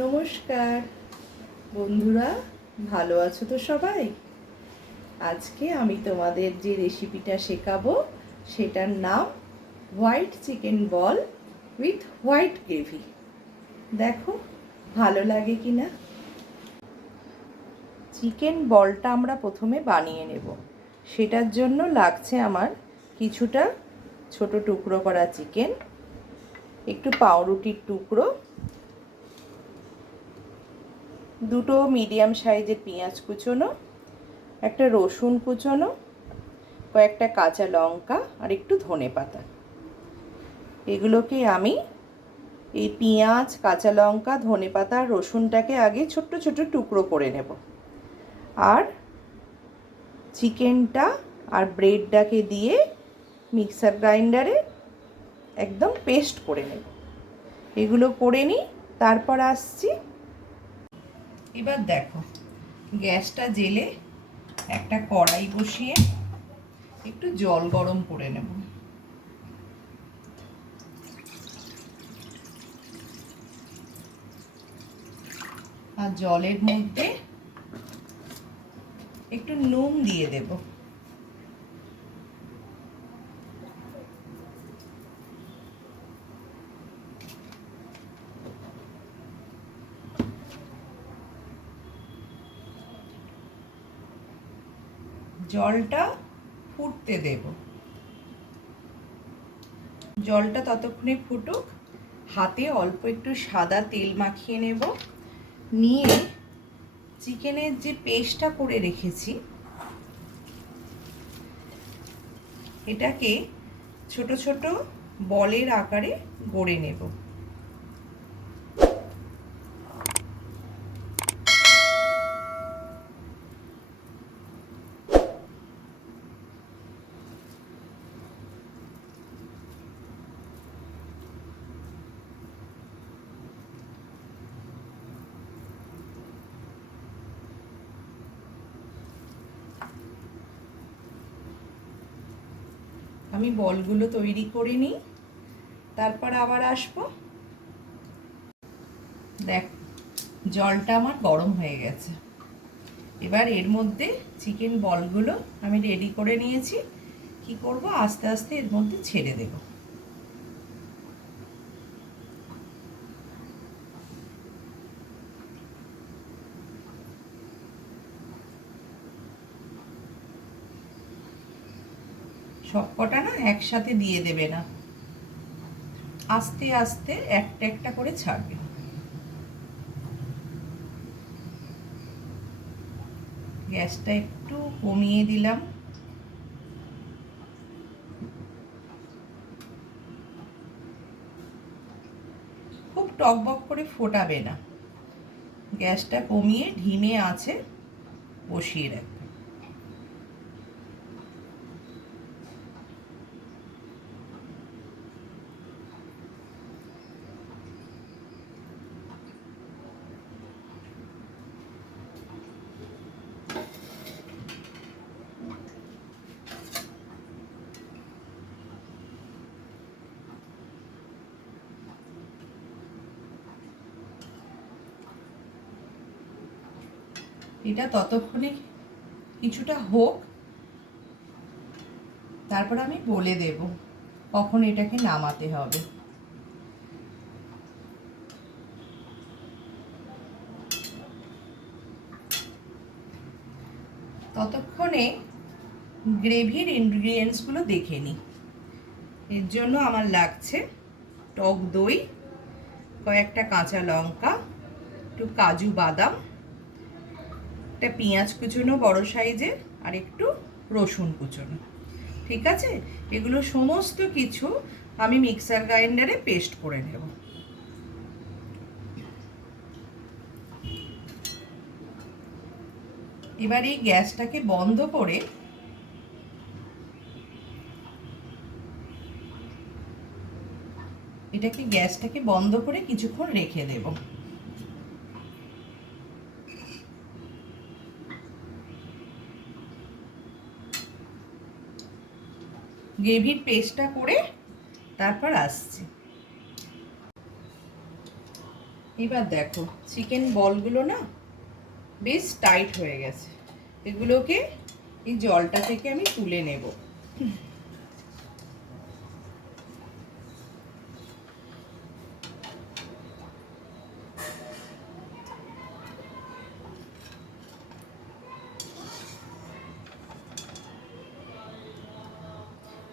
নমস্কার বন্ধুরা, ভালো আছো তো সবাই? আজকে আমি তোমাদের যে রেসিপিটা শেখাবো সেটার নাম white chicken ball with white gravy. দেখো ভালো লাগে কি না। চিকেন বলটা আমরা প্রথমে বানিয়ে নেব। সেটার জন্য লাগছে আমার কিছুটা ছোট টুকরো করা চিকেন, একটু পাউরুটির টুকরো, দুটো মিডিয়াম সাইজের পেঁয়াজ কুচোনো, একটা রসুন কুচোনো, কয়েকটা কাঁচা লঙ্কা আর একটু ধনেপাতা। এগুলোকে আমি এই পেঁয়াজ, কাঁচা লঙ্কা, ধনেপাতা আর রসুনটাকে আগে ছোট্ট ছোট্ট টুকরো করে নেব, আর চিকেনটা আর ব্রেডটাকে দিয়ে মিক্সার গ্রাইন্ডারে একদম পেস্ট করে নেব। এগুলো করে নিই, তারপর আসছি। এবার দেখো, গ্যাসটা জেলে একটা কড়াই বসিয়ে একটু জল গরম করে নেব। আর জলের মধ্যে একটু নুন দিয়ে দেব। জলটা ফুটতে দেব। জলটা ততক্ষণে ফুটুক, হাতে অল্প একটু সাদা তেল মাখিয়ে নেব। নিয়ে চিকেনের যে পেস্টটা করে রেখেছি এটাকে ছোট ছোট বলের আকারে গড়ে নেব। আমি বলগুলো তৈরি করে নিই, তারপর আবার আসবো। দেখ, জলটা আমার গরম হয়ে গেছে। এবার এর মধ্যে চিকেন বলগুলো আমি রেডি করে নিয়েছি। কি করব, আস্তে আস্তে এর মধ্যে ছেড়ে দেব। সব কটা না একসাথে দিয়ে দেবে না, আস্তে আস্তে একটা একটা করে ছাড়বে। গ্যাসটা একটু কমিয়ে দিলাম। খুব টকবক করে ফোটাবে না, গ্যাসটা কমিয়ে ধিমে আঁচে বসিয়ে রাখবে। এটা ততক্ষণে কিছুটা হোক, তারপর আমি বলে দেব কখন এটাকে নামাতে হবে। ততক্ষণে গ্রেভির ইনগ্রিডিয়েন্টসগুলো দেখে নিই। এর জন্য আমার লাগছে টক দই, কয়েকটা কাঁচা লঙ্কা, একটু কাজু বাদাম, একটা পেঁয়াজ কুচোনো বড় সাইজের, আর একটু রসুন কুচোনো। ঠিক আছে, এগুলো সমস্ত কিছু আমি মিক্সার গ্রাইন্ডারে পেস্ট করে নেব। এবার এই গ্যাসটাকে বন্ধ করে গ্যাসটাকে বন্ধ করে কিছুক্ষণ রেখে দেব। গ্রেভির পেস্টটা করে তারপর আসছি। এবার দেখো চিকেন বলগুলো না বেশ টাইট হয়ে গেছে, এগুলোকে এই জলটা থেকে আমি তুলে নেব।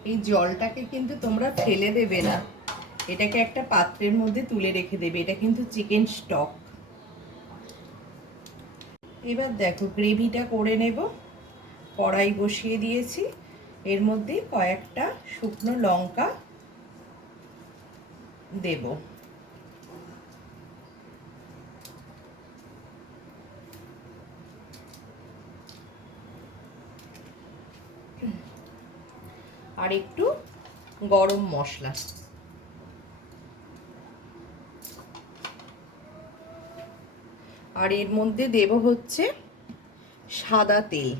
এই জলটাকে কিন্তু তোমরা ফেলে দেবে না, এটাকে একটা পাত্রের মধ্যে তুলে রেখে দেবে, এটা কিন্তু চিকেন স্টক। এবার দেখো গ্রেভিটা করে নেব। কড়াই বসিয়ে দিয়েছি, এর মধ্যে কয়েকটা শুকনো লঙ্কা দেব। আর একটু গরম মশলা, আর এর মধ্যে দেব হচ্ছে সাদা তেল।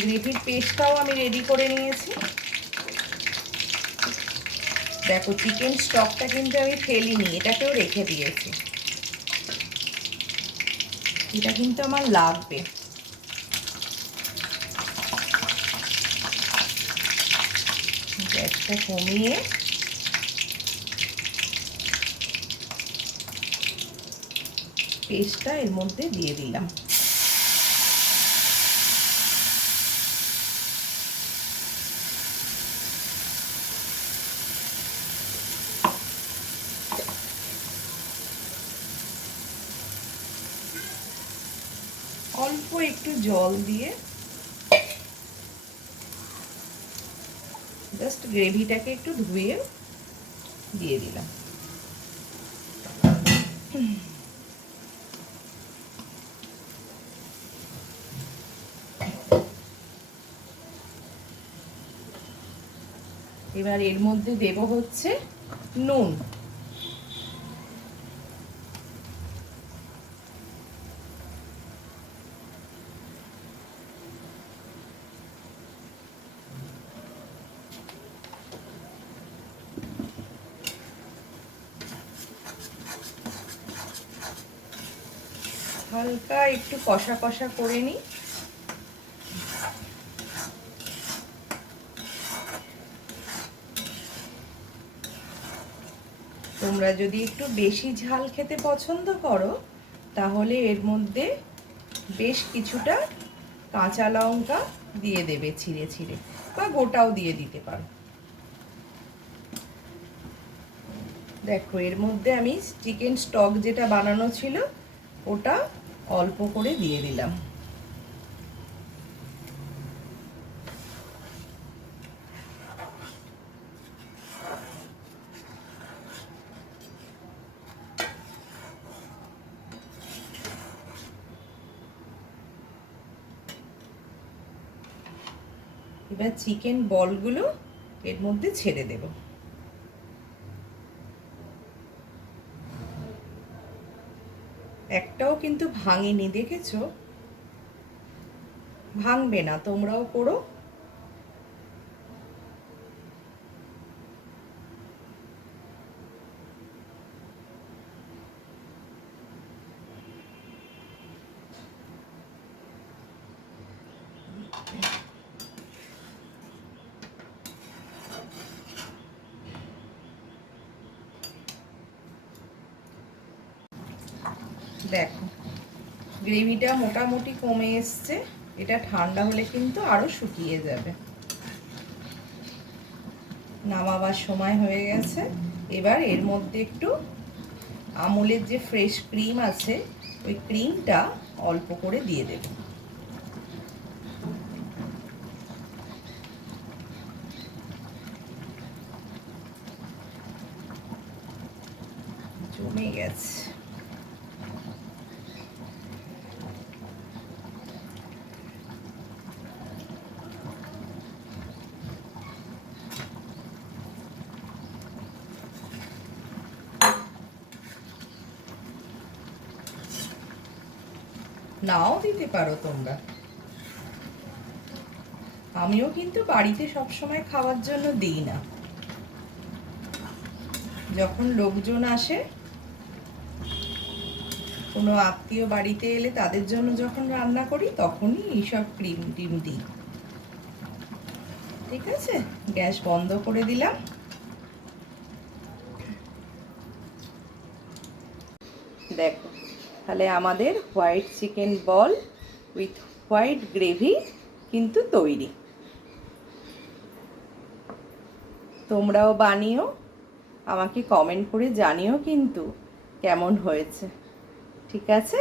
গ্রেভির পেস্টটাও আমি রেডি করে নিয়েছি। দেখো চিকেন স্টকটা কিন্তু আমি ফেলিনি, এটাকেও রেখে দিয়েছি, এটা কিন্তু আমার লাগবে। গ্যাসটা কমিয়ে পেস্টটা এর মধ্যে দিয়ে দিলাম। অল্প একটু জল দিয়ে জাস্ট গ্রেভিটাকে একটু ধুয়ে দিয়ে দিলাম। এবার এর মধ্যে দেব হচ্ছে নুন। হালকা একটু কষা কষা করে নিই। তোমরা যদি একটু বেশি ঝাল খেতে পছন্দ করো তাহলে এর মধ্যে বেশ কিছুটা কাঁচা লঙ্কা দিয়ে দেবে ছিঁড়ে ছিঁড়ে, বা গোটাও দিয়ে দিতে পারো। দেখো এর মধ্যে আমি চিকেন স্টক যেটা বানানো ছিল ওটা অল্প করে দিয়ে দিলাম। এবার চিকেন বলগুলো এর মধ্যে ছেড়ে দেব। একটাও কিন্তু ভাঙেনি, দেখেছো? ভাঙবে না, তোমরাও করো। দেখো গ্রেভিটা মোটামুটি কমে এসছে, এটা ঠান্ডা হলে কিন্তু আরো শুকিয়ে যাবে। নামাবার সময় হয়ে গেছে। এবার এর মধ্যে একটু আমুলের যে ফ্রেশ ক্রিম আছে ওই ক্রিমটা অল্প করে দিয়ে দেব। জমে গেছে। নাও দিতে পারো তোমরা। আমিও কিন্তু বাড়িতে সবসময় খাওয়ার জন্য দিই না, যখন লোকজন আসে, কোনো আত্মীয় বাড়িতে এলে তাদের জন্য যখন রান্না করি তখনই এইসব ক্রিম টিম দিই। ঠিক আছে, গ্যাস বন্ধ করে দিলাম। দেখো, তাহলে আমাদের white chicken ball with white gravy কিন্তু তৈরি। তোমরাও বানিও, আমাকে কমেন্ট করে জানিও কিন্তু কেমন হয়েছে। ঠিক আছে।